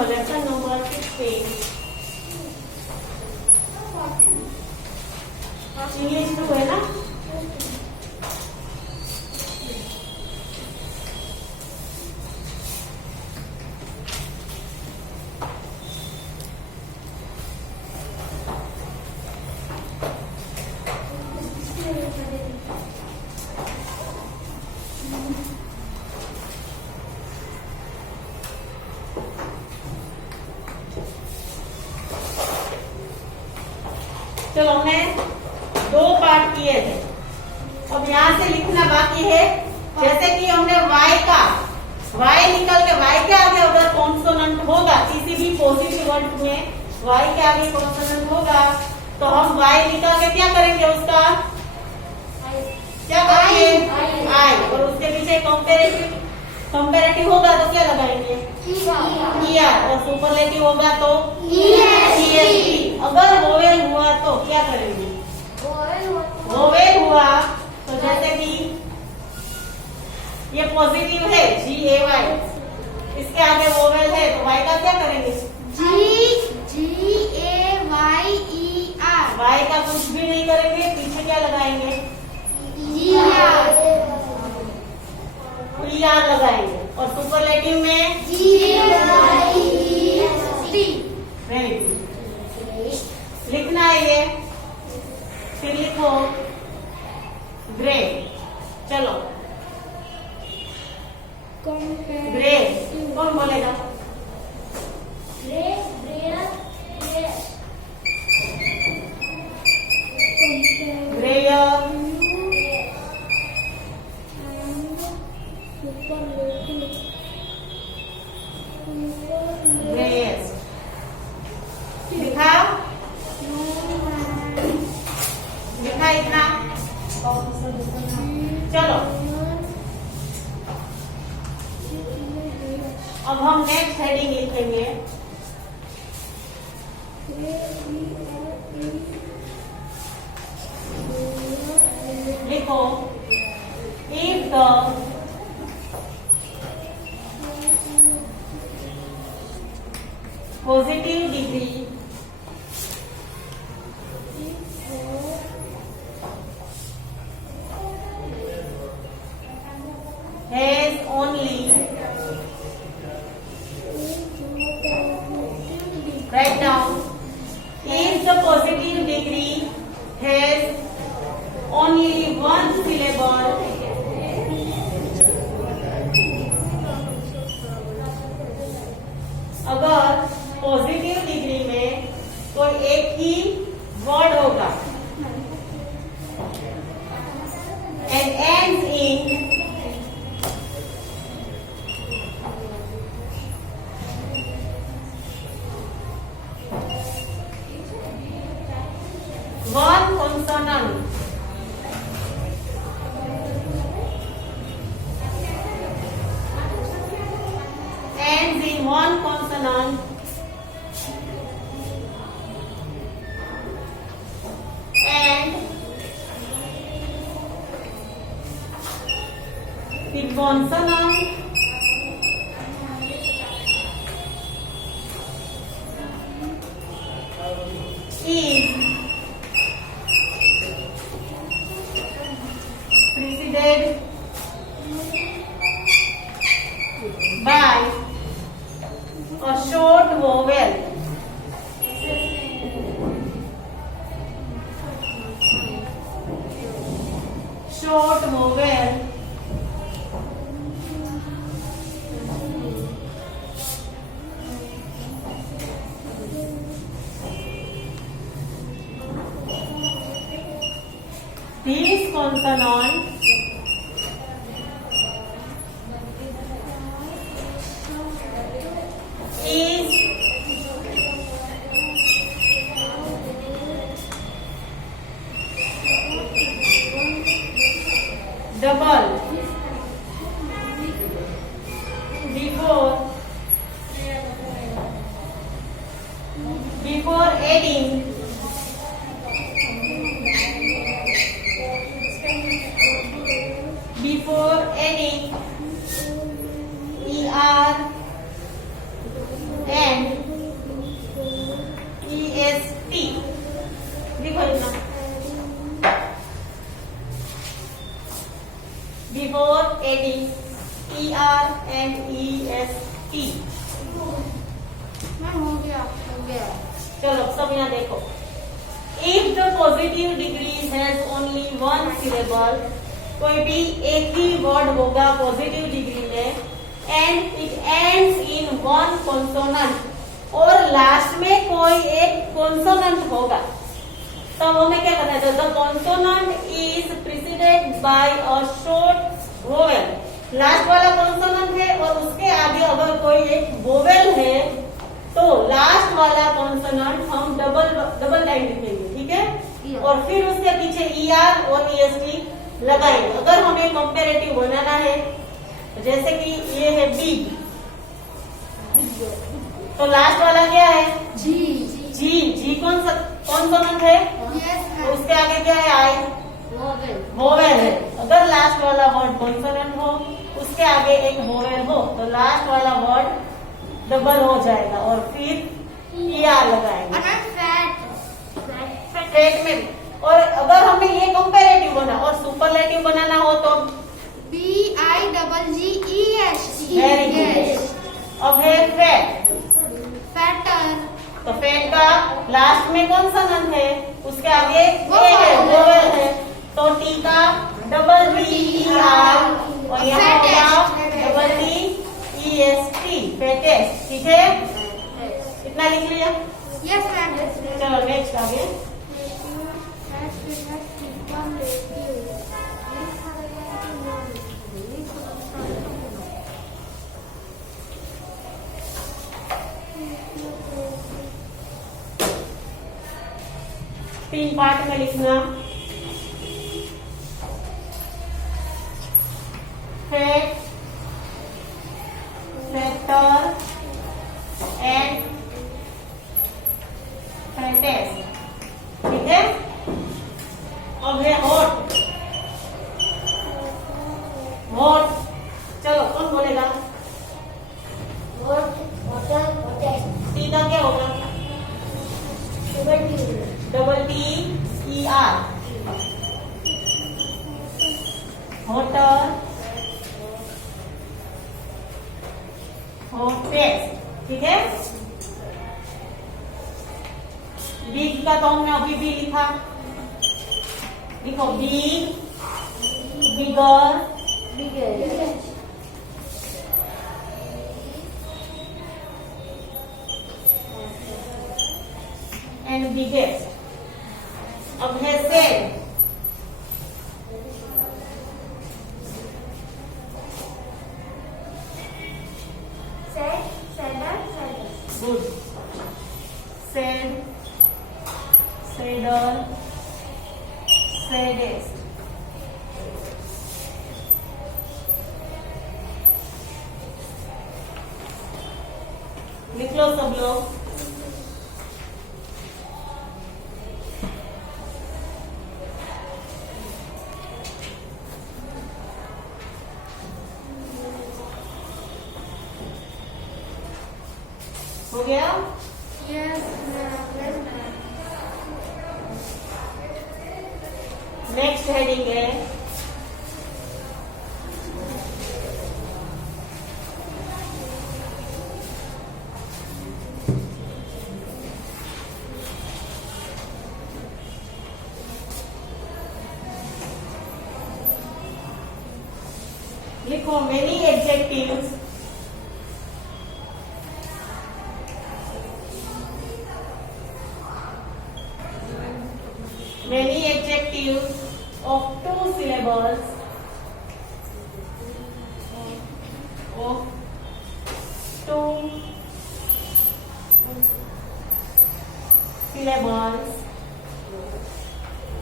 देखो lesson number 16 English 2 है ना। चलो हमने 2 पार्ट किए थे, अब यहाँ से लिखना बाकी है। जैसे कि हमने y निकल के y के आगे अगर कॉन्सोनेंट होगा किसी भी पॉजिटिव वर्ड में y के आगे कॉन्सोनेंट होगा तो हम y निकल के क्या करेंगे, उसका क्या करेंगे I, और उसके पीछे कंपेरेटिव होगा तो क्या लगाएंगे और सुपरलेटिव होगा तो EST। अगर वोवेल हुआ तो क्या करेंगे, वोवेल हुआ तो जैसे कि ये पॉजिटिव है GAY, इसके आगे वोवेल है तो Y का क्या करेंगे Y का कुछ भी नहीं करेंगे, पीछे क्या लगाएंगे ER लगाएंगे, और सुपरलेटिव में लिखना है ये, फिर लिखो ग्रे। चलो ग्रे कौन बोलेगा, ग्रेयर ग्रेयर्स लिखा इतना। चलो अब हम नेक्स्ट हेडिंग लिखेंगे, लिखो if the positive degree has only, write down, if the positive degree has only one syllable, अगर पॉजिटिव डिग्री में कोई एक ही वर्ड होगा and ends in one consonant, ends in one consonant and the consonant is preceded by a short vowel. Short vowel this consonant is double before adding ER and before adding er and est. Ma'am हो गया चलो सब यहाँ देखो. If the positive degree has only one syllable, कोई भी एक ही word होगा पॉजिटिव डिग्री में, and it ends in one consonant, और लास्ट में कोई एक कॉन्सोनेंट होगा, तब हमें क्या करना है? The consonant is preceded by a short vowel. Last वाला कॉन्सोनेंट है और उसके आगे अगर कोई एक वोवेल है तो लास्ट वाला कॉन्सोनेंट हम डबल टाइम लिखेंगे, ठीक है? और फिर उसके पीछे ER और EST लगाएंगे. अगर हमें कंपैरेटिव बनाना है, जैसे कि ये है बी, तो लास्ट वाला क्या है? जी जी कौन सा कॉन्सोनेंट है? तो उसके आगे क्या है? आई, वोवेल है. अगर लास्ट वाला वर्ड कॉन्सोनेंट हो, उसके आगे एक वोवेल हो, तो लास्ट वाला वर्ड डबल हो जाएगा और फिर ER लगाएंगे. फैट में भी. और अगर हमें ये कंपैरेटिव बना और सुपरलेटिव बनाना हो तो BIGGEST. Very good. अब है फैट, फैटर. तो फैट का लास्ट में कौन सा नन है? उसके आगे वोवेल है, तो टी का डबल BER और यहाँ होगा डबल DEST, फैटेस्ट. ठीक है, इतना लिख लिया. Yes ma'am. चलो नेक्स्ट आगे. तीन पार्ट में लिखना. Fat, factor and fattest. ठीक है. अब है हॉट. हॉट, चलो कौन बोलेगा? टी का क्या होगा? Double TER. Hotter, hottest. ठीक है. बिग का तो हमने अभी भी लिखा. लिखो बिग, बिगर, एंड बिगेस्ट. अब है said. Good. Said, shader, saddest. लिख लो सब लोग. हो गया. यस नेक्स्ट हेडिंग है लिखो many adjectives many adjectives of two syllables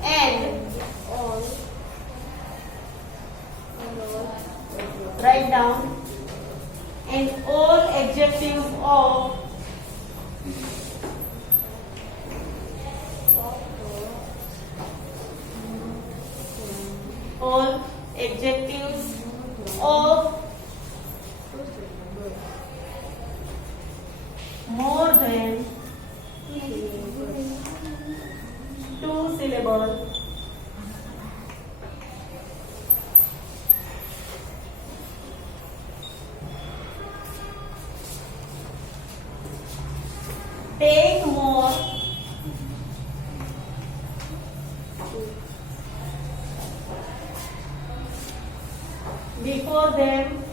and write down and all adjectives of all adjectives of more than two syllables before them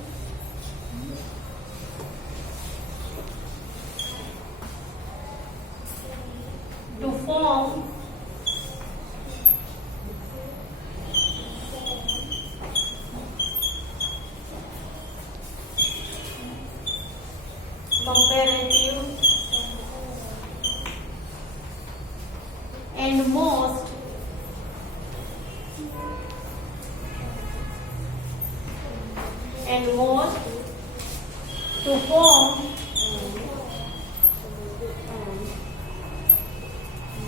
to form comparative and most to form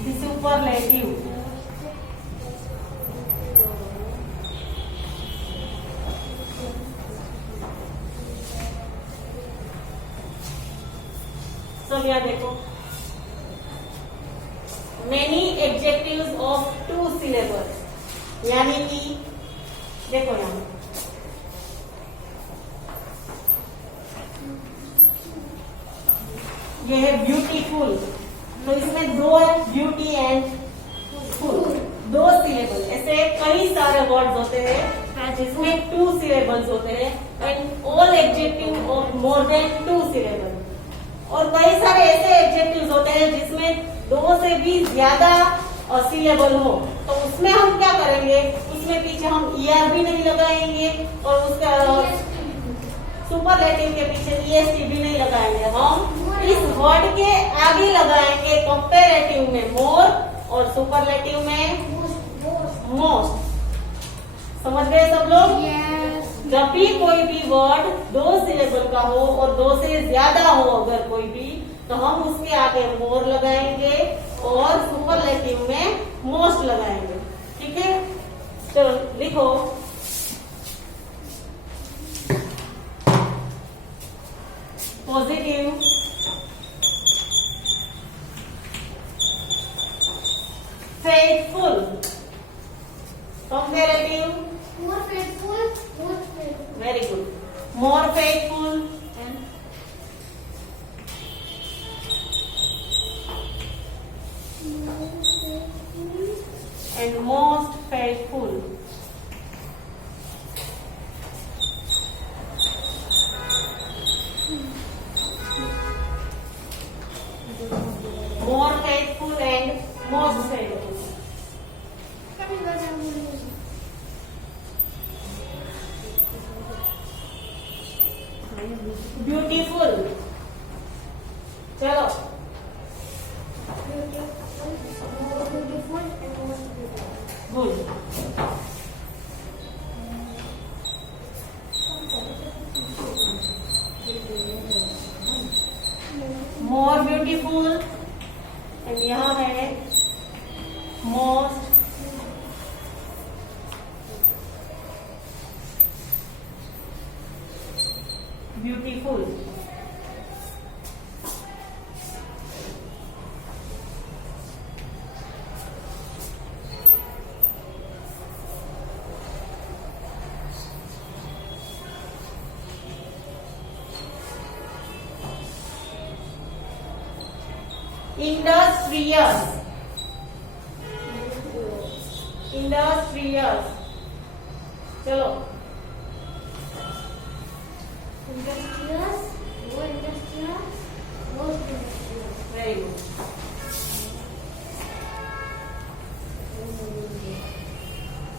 the superlative. सब यहाँ देखो, many adjectives of 2 syllables, यानी कि देखो यहाँ ये है beautiful, तो इसमें 2 ब्यूटी एंड फुल, 2 सिलेबल। ऐसे कई सारे वर्ड्स होते हैं जिसमें 2 सिलेबल्स होते हैं and all adjective of more than 2 syllable. और कई सारे ऐसे एडजेक्टिव्स होते हैं जिसमें 2 से भी ज्यादा सिलेबल हो, तो उसमें हम क्या करेंगे, उसमें पीछे हम ER भी नहीं लगाएंगे और उसका सुपरलेटिव के पीछे EST भी नहीं लगाएंगे। हम इस वर्ड के आगे लगाएंगे कंपैरेटिव में मोर और सुपरलेटिव में मोस्ट। समझ गए सब लोग? Yes. जब भी कोई भी वर्ड 2 सिलेबल का हो और 2 से ज्यादा हो अगर कोई भी, तो हम उसके आगे मोर लगाएंगे और सुपरलेटिव में मोस्ट लगाएंगे। ठीक है, चलो लिखो, positive, faithful, comparative, More faithful, more faithful. very good, more faithful and most faithful. More faithful and most faithful. Kami ba na muli? Beautiful. चलो, More beautiful and most beautiful. good. More beautiful and यहाँ है most beautiful. Industrious. Industrious. चलो, Industrious, more industrious, most industrious. very good.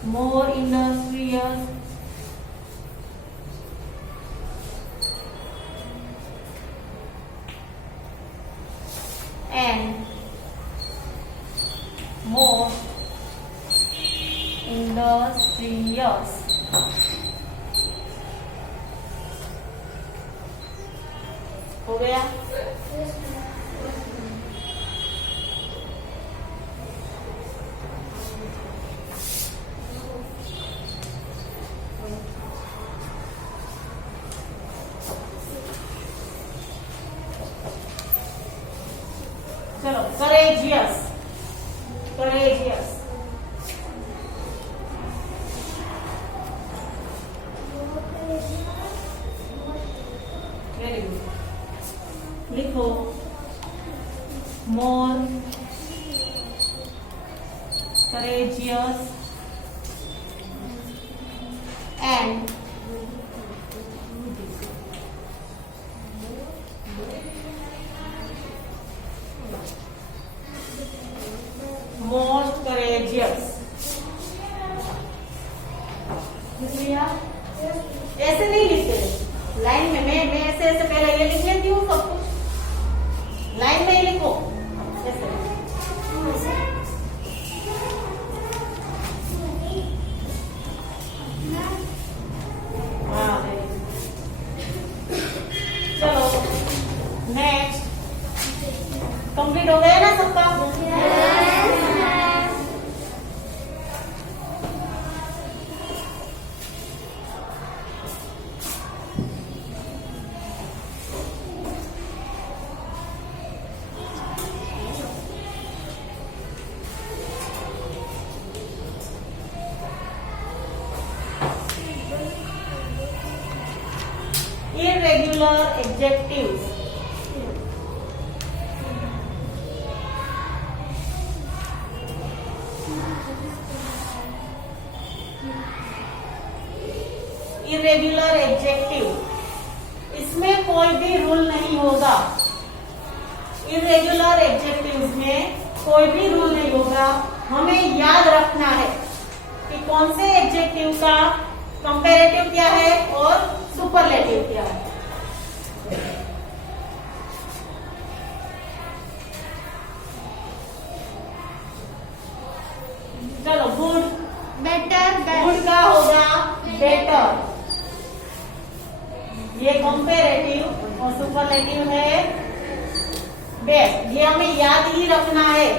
More industrious and more industrious. हो गया? Yes, ma'am. चलो, courageous. Courageous. Very good. लिखो, more courageous and भैया ऐसे नहीं लिखते लाइन में, मैं ऐसे ऐसे पहले ये लिख लेती हूँ सब कुछ, लाइन में ही लिखो ऐसे। हाँ चलो नेक्स्ट, कंप्लीट हो गया ना सबका? Irregular adjectives. Irregular adjective, इसमें कोई भी रूल नहीं होगा। Irregular adjectives में कोई भी रूल नहीं होगा। हमें याद रखना है कि कौन से एडजेक्टिव का कंपैरेटिव क्या है और सुपरलेटिव क्या है। चलो गुड, बेटर, गुड का होगा बेटर, ये कंपैरेटिव, और सुपरलेटिव है बेस्ट। ये हमें याद ही रखना है।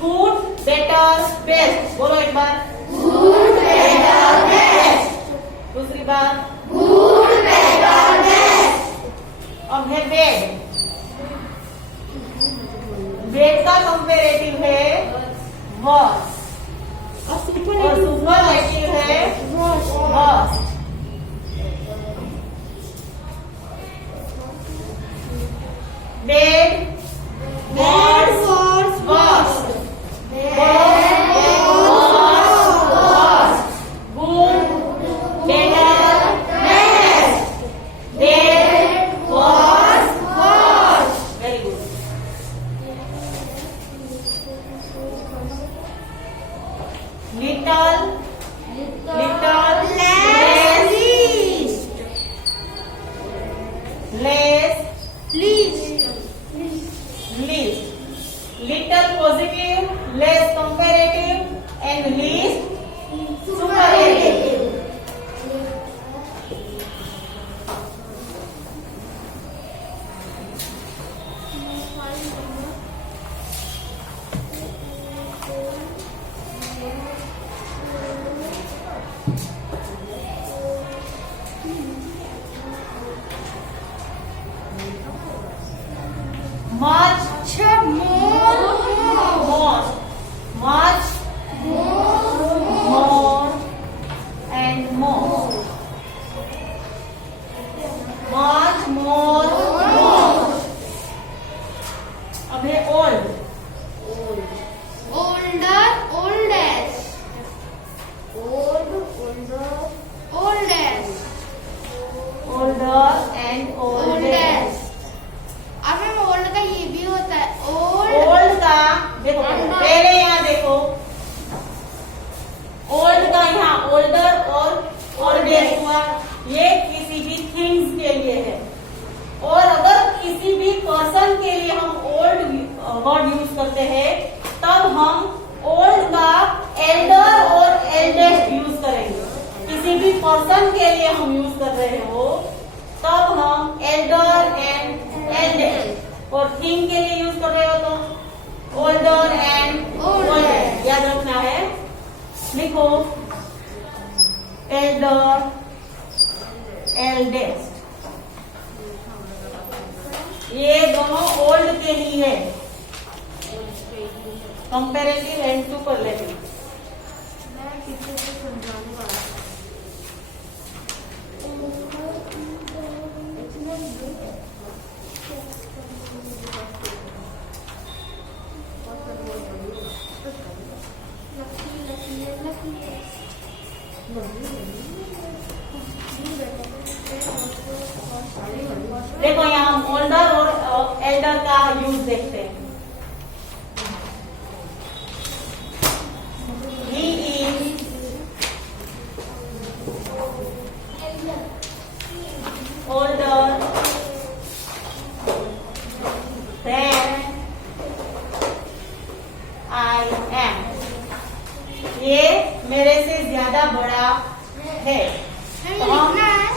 Good, better, best. बोलो एक बार, गुड, बेटर, बेस्ट। दूसरी बार, गुड, बेटर, बेस्ट। अब है बेड। बेड का कंपैरेटिव है वर्स, और सुपरलेटिव है worst. Bed, Bad, worse, worst. Bad, worst, good, better, best. Bad, worse, worst. Very good. Little, little, less, less, least, least. Little positive, less comparative, and least superlative. Much, more, much, more, and more. Much more, more. अब है old, older, oldest, oldest, older and oldest. अब में old का ये भी होता है old. Old का देखो, पहले यहाँ देखो, ओल्ड का यहाँ ओल्डर और ओल्डेस्ट हुआ, ये किसी भी थिंग्स के लिए है। और अगर किसी भी पर्सन के लिए हम ओल्ड वर्ड यूज करते हैं, तब हम ओल्ड का एल्डर और एल्डेस्ट यूज करेंगे। किसी भी पर्सन के लिए हम यूज कर रहे हो, तब हम एल्डर एंड एल्डेस्ट, और थिंग के लिए यूज कर रहे हो तो ओल्डर एंड ओल्डेस्ट। याद रखना है, लिखो एल्डर, एल्डेस्ट, ये दोनों ओल्ड के ही है, कंपैरेटिव एंड सुपरलेटिव। देखो यहाँ हम ओल्डर और एल्डर का यूज देखते हैं। He is बड़ा है। हमें तो हम लिखना है।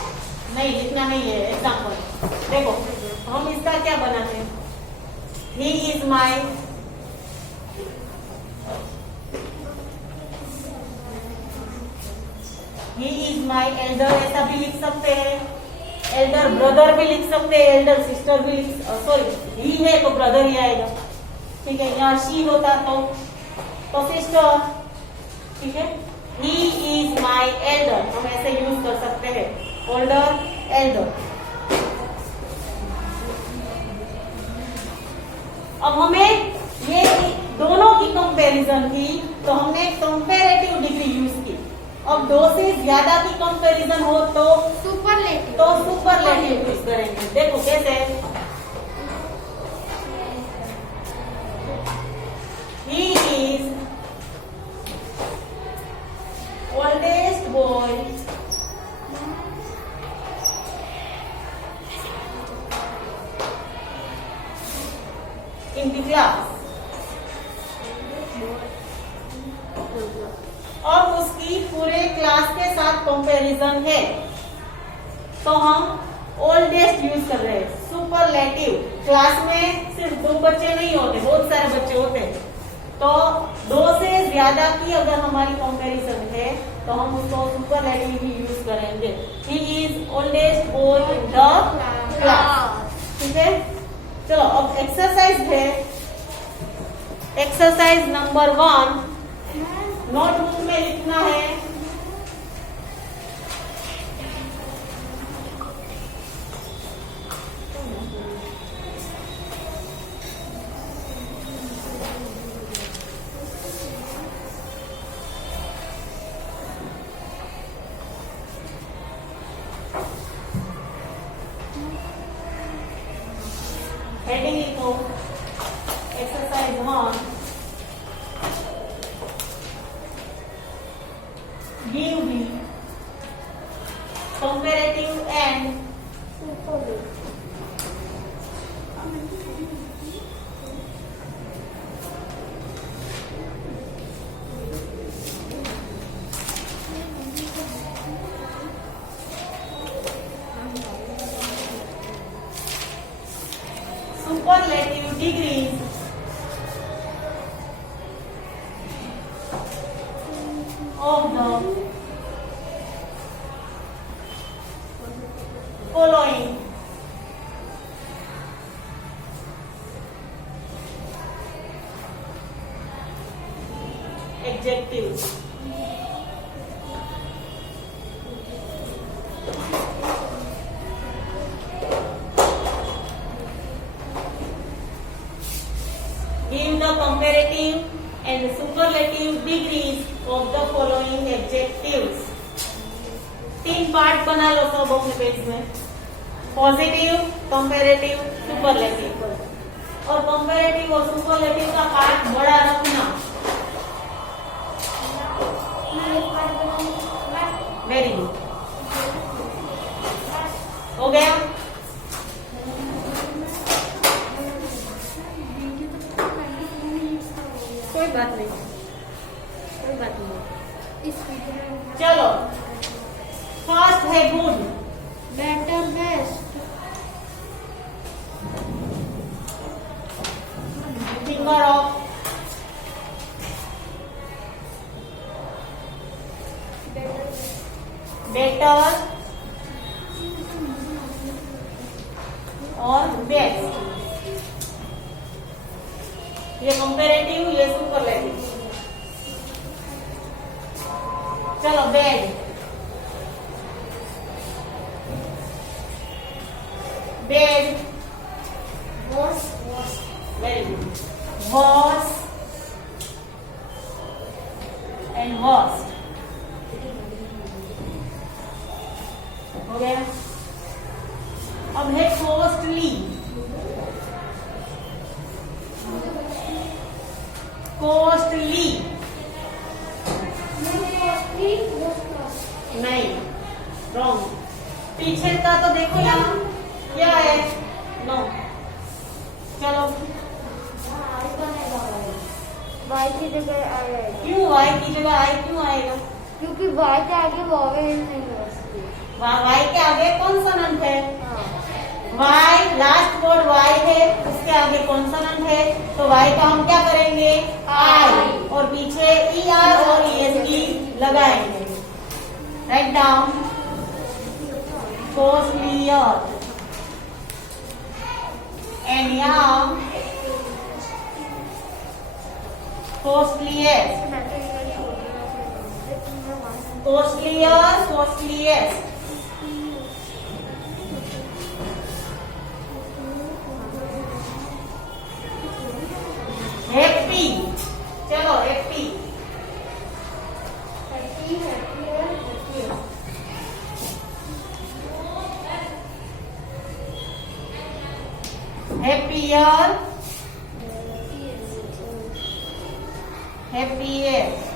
नहीं, लिखना नहीं है, एग्जाम्पल देखो। हम इसका क्या बनाते हैं, he is my, he is my elder, ऐसा भी लिख सकते हैं। एल्डर ब्रदर भी लिख सकते हैं, एल्डर सिस्टर भी लिख, सॉरी ही है तो ब्रदर ही आएगा, ठीक है। यहाँ शी होता तो सिस्टर, ठीक है। ही इज माई एल्डर, हम ऐसे यूज कर सकते हैं, ओल्डर एल्डर। अब हमें ये दोनों की कंपैरिजन की, तो हमने कंपैरेटिव डिग्री यूज की। अब दो से ज्यादा की कंपैरिजन हो तो सुपरलेटिव सुपरलेटिव यूज करेंगे। देखो कैसे, he is oldest boy in the class। अब उसकी पूरे क्लास के साथ कंपैरिजन है, तो हम ओल्डेस्ट यूज कर रहे हैं। सुपरलेटिव, क्लास में सिर्फ 2 बच्चे नहीं होते, बहुत सारे बच्चे होते हैं, तो 2 से ज्यादा की अगर हमारी कंपैरिजन है तो हम उसको सुपरलेटिव ही यूज करेंगे। He is oldest boy in the class, ठीक है। चलो अब एक्सरसाइज है, एक्सरसाइज नंबर 1 नोटबुक में लिखना है। हेडिंग लिखो, exercise 1, give the comparative and superlative degrees of the following adjectives। Give the comparative and superlative degrees of the following adjectives। 3 part बना लो सब अपने पेज में, पॉजिटिव, कंपैरेटिव, सुपरलेटिव। और कंपैरेटिव और सुपरलेटिव का पार्ट बड़ा रखना। वेरी गुड, हो गया। कोई बात नहीं, कोई बात नहीं। चलो फर्स्ट है good, better best finger of, better और बेस्ट। ये कंपैरेटिव, ये सुपरलेटिव। चलो bed, bed, wash very good, wash and wash, हो गया। अब है कॉस्टली, कॉस्टली नहीं, रॉन्ग। पीछे का तो देखो यहाँ क्या है, नो। चलो वाई की जगह आया है। क्यों वाई की जगह आई क्यों आएगा? क्योंकि वाई के आगे वॉवेल नहीं हो सकती। वाई के आगे कॉन्सोनेंट है। हाँ। वाई लास्ट वर्ड वाई है, उसके आगे कॉन्सोनेंट है, तो वाई का हम क्या करेंगे? आई। और पीछे ई आर और ई एस टी लगाएंगे। राइट डाउन कॉस्टलियर एंड यहाँ कॉस्टलीएस्ट, कॉस्टलियर, कॉस्टलीएस्ट। हैप्पी, चलो happy, happier, happiest,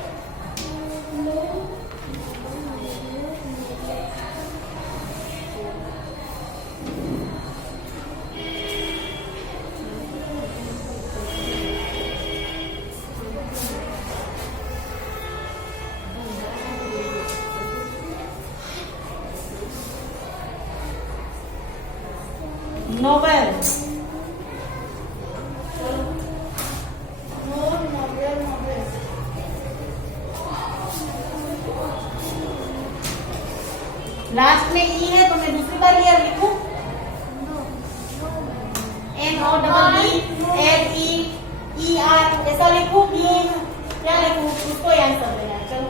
noble, last में ई है तो मैं दूसरी बार ईयर लिखूं? N O double E L E R ऐसा लिखूं कि क्या लिखूं? उसको आंसर देना है। चलो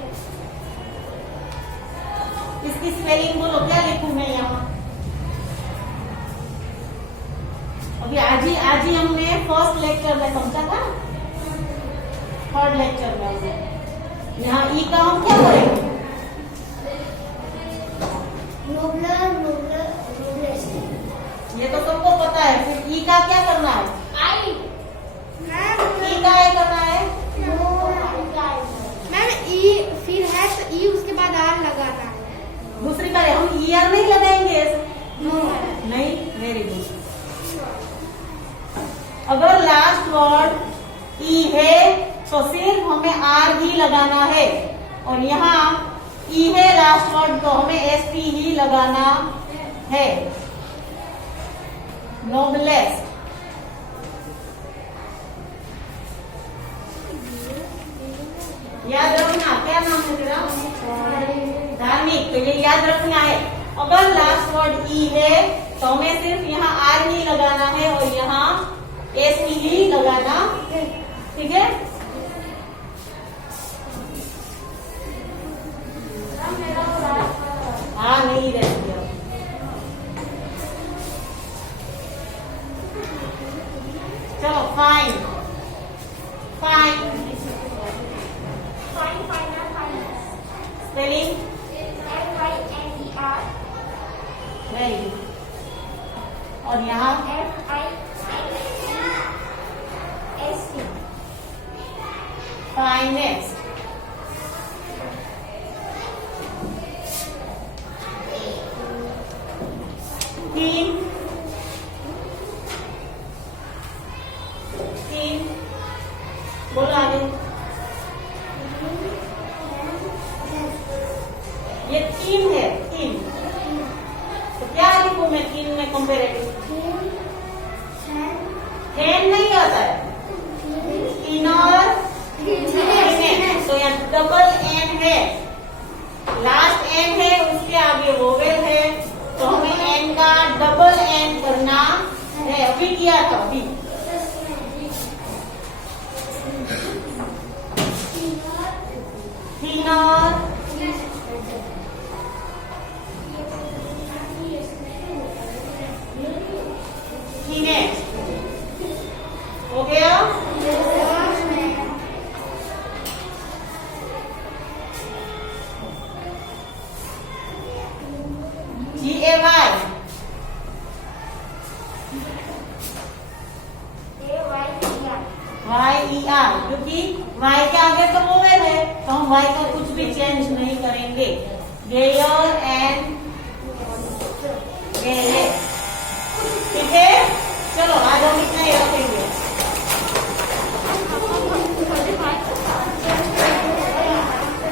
इसकी स्पेलिंग बोलो, क्या लिखूं मैं यहाँ? अभी आज ही हमने फर्स्ट लेक्चर में समझा था, थर्ड लेक्चर में हमने यहाँ ई का हम क्या करेंगे? ये तो सबको पता है। फिर ई का क्या करना है? आई। ई का आई करना है। मैम ई फिर है तो ई उसके बाद आर लगाना है। दूसरी बार हम ई आर नहीं लगाएंगे नो नहीं। Very good. अगर लास्ट वर्ड ई है तो सिर्फ हमें आर ही लगाना है, और यहाँ ई है लास्ट वर्ड तो हमें एस टी ही लगाना है। नोबलेस्ट, याद रखना। क्या नाम है तेरा? धार्मिक। तो ये याद रखना है, अगर लास्ट वर्ड ई है तो हमें सिर्फ यहाँ आर ही लगाना है और यहाँ एस ही लगाना। ठीक है? हाँ नहीं रहती। चलो fine, fine spelling very good. और यहाँ फाइनेस्ट, थीम, थीम बोलो आगे। ये थीम है, थीम। तो क्या लिखूं मैं थीम में? कंपेरेटिव थेन नहीं आता है, इनर तो यहाँ डबल एन है, लास्ट एन है, उसके आगे वोवेल है, तो हमें एन का डबल एन करना है। अभी किया था, अभी थिनर, थिनेस्ट। हो गया? GAY, YER, क्योंकि Y के आगे तो वोवेल है तो हम Y का कुछ भी चेंज नहीं करेंगे। Gear and gear. ठीक है? चलो आज हम इतना ही रखेंगे।